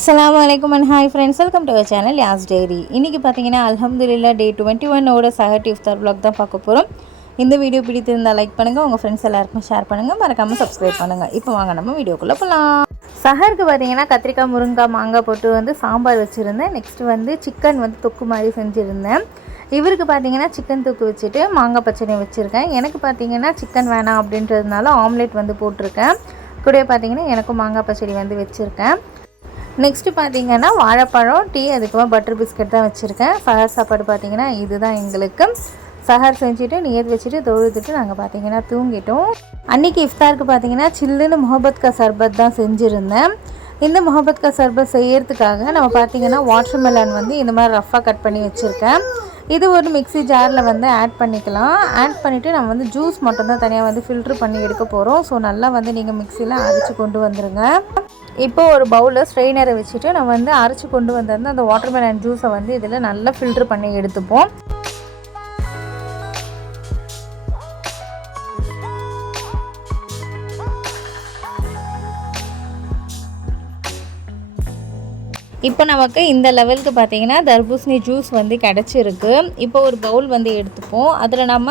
Assalamualaikum and hi friends, welcome to our channel Yas Dairy. இன்னைக்கு பாத்தீங்கன்னா அல்ஹம்துலில்லாஹ் டே 21 ஓட சஹர் இஃப்தார் vlog தான் பார்க்க போறோம். இந்த வீடியோ பிடிச்சிருந்தா லைக் பண்ணுங்க, உங்க ஃப்ரெண்ட்ஸ் எல்லாருக்கும் ஷேர் பண்ணுங்க, மறக்காம சப்ஸ்கிரைப் பண்ணுங்க. இப்போ வாங்க நம்ம வீடியோக்குள்ள போலாம். சஹருக்கு பாத்தீங்கன்னா கத்திரிக்காய், முருங்காய், மாங்காய் போட்டு வந்து சாம்பார் வச்சிருந்தேன். நெக்ஸ்ட் வந்து சிக்கன் வந்து தொக்கு மாதிரி செஞ்சிருந்தேன். இவருக்கு பாத்தீங்கன்னா சிக்கன் தொக்கு வச்சுட்டு மாங்காய் பச்சடி வச்சிருக்கேன். எனக்கு பாத்தீங்கன்னா சிக்கன் வேணாம் அப்படின்றதுனால ஆம்லெட் வந்து போட்டிருக்கேன். கூடவே பாத்தீங்கன்னா எனக்கும் மாங்காய் பச்சடி வந்து வச்சிருக்கேன். நெக்ஸ்ட்டு பார்த்தீங்கன்னா வாழைப்பழம், டீ, அதுக்கப்புறம் பட்டர் பிஸ்கட் தான் வச்சுருக்கேன். சஹர் சாப்பாடு பார்த்தீங்கன்னா இதுதான் எங்களுக்கு. சஹர் செஞ்சுட்டு நியத் வச்சுட்டு தொழுதுட்டு நாங்கள் பார்த்தீங்கன்னா தூங்கிட்டோம். அன்றைக்கி இஃப்தாருக்கு பார்த்தீங்கன்னா சில்லுன்னு முஹப்பத் கா சர்பத் தான் செஞ்சுருந்தேன். இந்த முஹப்பத் கா சர்பத் செய்யறதுக்காக நம்ம பார்த்தீங்கன்னா வாட்டர் மெலன் வந்து இந்த மாதிரி ரஃப்பாக கட் பண்ணி வச்சுருக்கேன். இது ஒரு மிக்ஸி ஜாரில் வந்து ஆட் பண்ணிக்கலாம். ஆட் பண்ணிவிட்டு நம்ம வந்து ஜூஸ் மட்டும்தான் தனியாக வந்து ஃபில்ட்ரு பண்ணி எடுக்க போகிறோம். ஸோ நல்லா வந்து நீங்கள் மிக்ஸியில் அரைச்சி கொண்டு வந்துடுங்க. இப்போ ஒரு பவுலில் ஸ்ட்ரெயினரை வச்சுட்டு நம்ம வந்து அரைச்சி கொண்டு வந்திருந்த அந்த வாட்டர்மெலன் ஜூஸை வந்து இதில் நல்லா ஃபில்ட்ரு பண்ணி எடுத்துப்போம். இப்போ நமக்கு இந்த லெவலுக்கு பார்த்தீங்கன்னா தர்பூசணி ஜூஸ் வந்து கிடச்சிருக்கு. இப்போ ஒரு பவுல் வந்து எடுத்துப்போம். அதில் நம்ம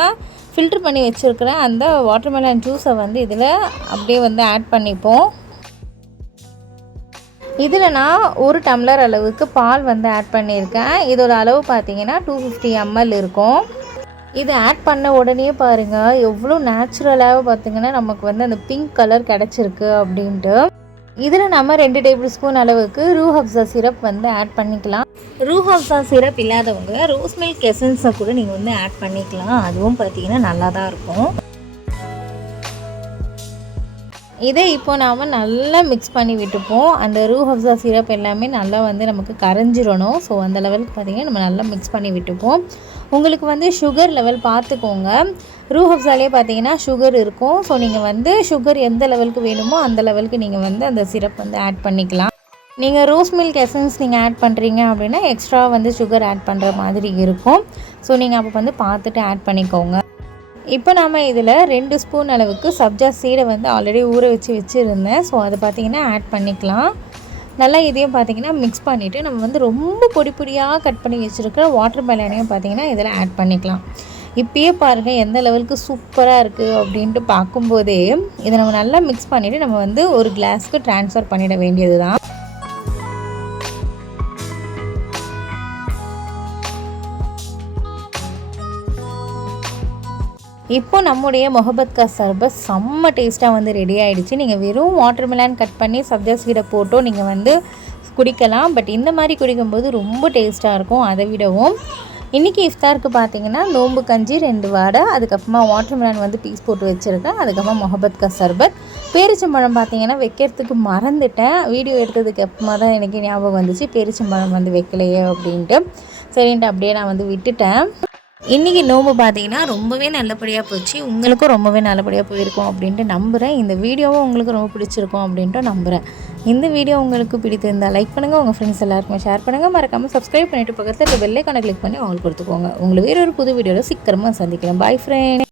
ஃபில்ட்ரு பண்ணி வச்சுருக்கிற அந்த வாட்டர்மெலன் ஜூஸை வந்து இதில் அப்படியே வந்து ஆட் பண்ணிப்போம். இதில் நான் 1 டம்ளர் அளவுக்கு பால் வந்து ஆட் பண்ணியிருக்கேன். இதோட அளவு பார்த்தீங்கன்னா 250 ml இருக்கும். இது ஆட் பண்ண உடனே பாருங்கள் எவ்வளோ நேச்சுரலாக பார்த்திங்கன்னா நமக்கு வந்து அந்த பிங்க் கலர் கிடச்சிருக்கு அப்படின்ட்டு. இதில் நம்ம 2 டேபிள் ஸ்பூன் அளவுக்கு ரூஹ் அஃப்ஸா சிரப் வந்து ஆட் பண்ணிக்கலாம். ரூஹ் அஃப்ஸா சிரப் இல்லாதவங்க ரோஸ் மில்க் எசன்ஸை கூட நீங்கள் வந்து ஆட் பண்ணிக்கலாம். அதுவும் பார்த்திங்கன்னா நல்லா தான் இருக்கும். இதை இப்போ நாம் நல்லா மிக்ஸ் பண்ணி விட்டுப்போம். அந்த ரூஹ் அஃப்ஸா சிரப் எல்லாமே நல்லா வந்து நமக்கு கரைஞ்சிடணும். ஸோ அந்த லெவலுக்கு பார்த்திங்கன்னா நம்ம நல்லா மிக்ஸ் பண்ணி விட்டுப்போம். உங்களுக்கு வந்து சுகர் லெவல் பார்த்துக்கோங்க. ரூஹ் அஃப்ஸாலே பார்த்திங்கன்னா சுகர் இருக்கும். ஸோ நீங்கள் வந்து சுகர் எந்த லெவலுக்கு வேணுமோ அந்த லெவலுக்கு நீங்கள் வந்து அந்த சிரப் வந்து ஆட் பண்ணிக்கலாம். நீங்கள் ரோஸ் மில்க் எசன்ஸ் நீங்கள் ஆட் பண்ணுறீங்க அப்படின்னா எக்ஸ்ட்ரா வந்து சுகர் ஆட் பண்ணுற மாதிரி இருக்கும். ஸோ நீங்கள் அப்போ வந்து பார்த்துட்டு ஆட் பண்ணிக்கோங்க. இப்போ நாம் இதில் 2 ஸ்பூன் அளவுக்கு சப்ஜா சீடை வந்து ஆல்ரெடி ஊற வச்சுருந்தேன். ஸோ அதை பார்த்திங்கன்னா ஆட் பண்ணிக்கலாம். நல்லா இதையும் பார்த்திங்கன்னா மிக்ஸ் பண்ணிவிட்டு நம்ம வந்து ரொம்ப பொடி பொடியாக கட் பண்ணி வச்சுருக்கிற வாட்டர் மெலனையும் பார்த்திங்கன்னா இதில் ஆட் பண்ணிக்கலாம். இப்போயே பாருங்கள் எந்த லெவலுக்கு சூப்பராக இருக்குது அப்படின்ட்டு பார்க்கும்போதே இதை நம்ம நல்லா மிக்ஸ் பண்ணிவிட்டு நம்ம வந்து ஒரு கிளாஸ்க்கு ட்ரான்ஸ்ஃபர் பண்ணிட வேண்டியது தான். இப்போ நம்முடைய முஹப்பத் கா சர்பத் செம்ம டேஸ்ட்டாக வந்து ரெடி ஆகிடுச்சு. நீங்கள் வெறும் வாட்டர் மெலன் கட் பண்ணி சப்ஜா சீடை போட்டோ நீங்கள் வந்து குடிக்கலாம். பட் இந்த மாதிரி குடிக்கும்போது ரொம்ப டேஸ்ட்டாக இருக்கும். அதை விடவும் இன்றைக்கி இஃப்தாருக்கு பார்த்தீங்கன்னா நோம்பு கஞ்சி 2 வடை, அதுக்கப்புறமா வாட்டர் மெலன் வந்து பீஸ் போட்டு வச்சுருக்கேன். அதுக்கப்புறமா முஹப்பத் கா சர்பத், பேரிச்சம்பழம் பார்த்தீங்கன்னா வைக்கிறதுக்கு மறந்துட்டேன். வீடியோ எடுக்கிறதுக்கு அப்புறமா தான் எனக்கு ஞாபகம் வந்துச்சு பேரிச்சம்பழம் வந்து வைக்கலையே அப்படின்ட்டு. சரின்ட்டு அப்படியே நான் வந்து விட்டுட்டேன். இன்றைக்கி நோம்பு பார்த்தீங்கன்னா ரொம்பவே நல்லபடியாக போச்சு. உங்களுக்கும் ரொம்பவே நல்லபடியாக போயிருக்கும் அப்படின்ட்டு நம்புகிறேன். இந்த வீடியோவும் உங்களுக்கு ரொம்ப பிடிச்சிருக்கும் அப்படின்ட்டு நம்புகிறேன். இந்த வீடியோ உங்களுக்கு பிடித்திருந்தால் லைக் பண்ணுங்கள், உங்கள் ஃப்ரெண்ட்ஸ் எல்லாருக்குமே ஷேர் பண்ணுங்கள், மறக்காமல் சப்ஸ்கிரைப் பண்ணிவிட்டு பக்கத்தில் பெல் ஐகானை கிளிக் பண்ணி ஆல் கொடுத்துக்கோங்க. உங்களை வேறு ஒரு புது வீடியோவில் சீக்கிரமாக சந்திக்கிறேன். பாய் ஃப்ரெண்ட்.